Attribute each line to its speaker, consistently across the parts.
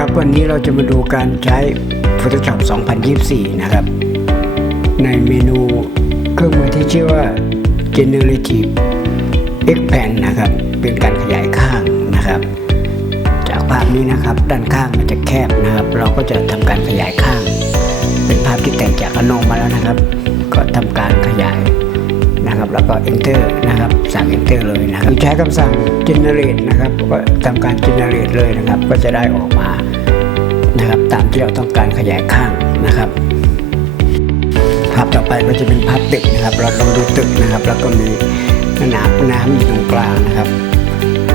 Speaker 1: ครับวันนี้เราจะมาดูการใช้ Photoshop 2024 นะครับ ในเมนูเครื่องมือที่ชื่อว่า Generative Expand นะครับ เป็นการขยายข้างนะครับ จากภาพนี้นะครับด้านข้างมันจะแคบนะครับ เราก็จะทำการขยายข้าง เป็นภาพที่แตกจากอนงมาแล้วนะครับ ก็ทำการขยาย แล้วก็ enter นะครับ สั่ง enter เลยนะครับใช้คำสั่ง generate นะครับ ก็ทำการ generate เลยนะครับ ก็จะได้ออกมานะครับ ตามที่เราต้องการขยายข้างนะครับภาพต่อไปก็จะเป็นภาพตึกนะครับ เราลองดูตึกนะครับ แล้วก็มีหน้ำน้ำอยู่ตรงกลางนะครับ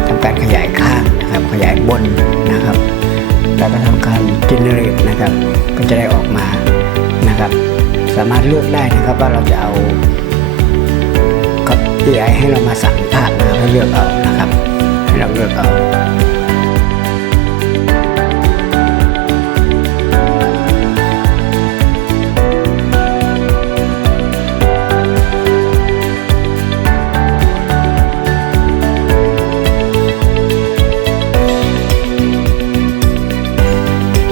Speaker 1: ทำการขยายข้างนะครับ ขยายบนนะครับ แล้วก็ทำการ generate นะครับ ก็จะได้ออกมานะครับ สามารถเลือกได้นะครับว่าเราจะเอา AI ให้เรามาสั่งภาพนะครับให้เลือกเอานะครับ ให้เราเลือกเอา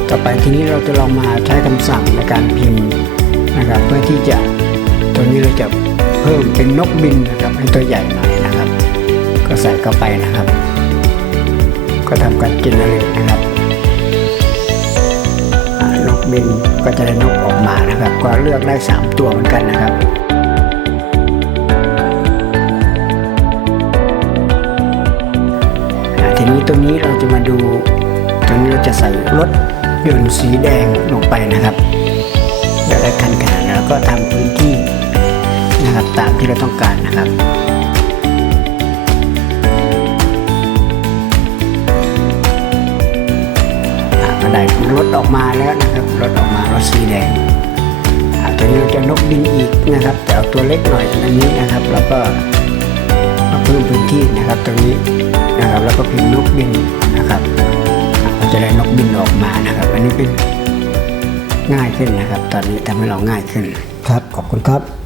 Speaker 1: ต่อไปทีนี้เราจะลองมาใช้คำสั่งในการพิมพ์นะครับ เพื่อที่จะตัวนี้เราจะ เพิ่มเป็นนกบินนะครับให้ตัวใหญ่หน่อยนะครับ ก็ใส่เข้าไปนะครับ ก็ทำการกินอะไรนะครับนกบินก็จะได้นกออกมานะครับ ก็เลือกได้ 3 ตัวเหมือนกันนะครับทีนี้ตรงนี้เราจะมาดูตรงนี้เราจะใส่รถยนต์สีแดงลงไปนะครับเดี๋ยวได้คันขนาดแล้วก็ทำพื้นท นะครับตามที่เราต้องการนะครับอ่าก็ได้รถออกมาแล้วนะครับรถออกมารถสีแดงอาตัวนี้เราจะนกบินอีกนะครับ แต่เอาตัวเล็กหน่อยอันนี้นะครับ แล้วก็เพิ่มพื้นที่นะครับตรงนี้นะครับแล้วก็พิมพ์นกบินนะครับอ่าจะได้นกบินออกมานะครับ อันนี้เป็นง่ายขึ้นนะครับ ตอนนี้ทำให้เราง่ายขึ้นครับขอบคุณครับ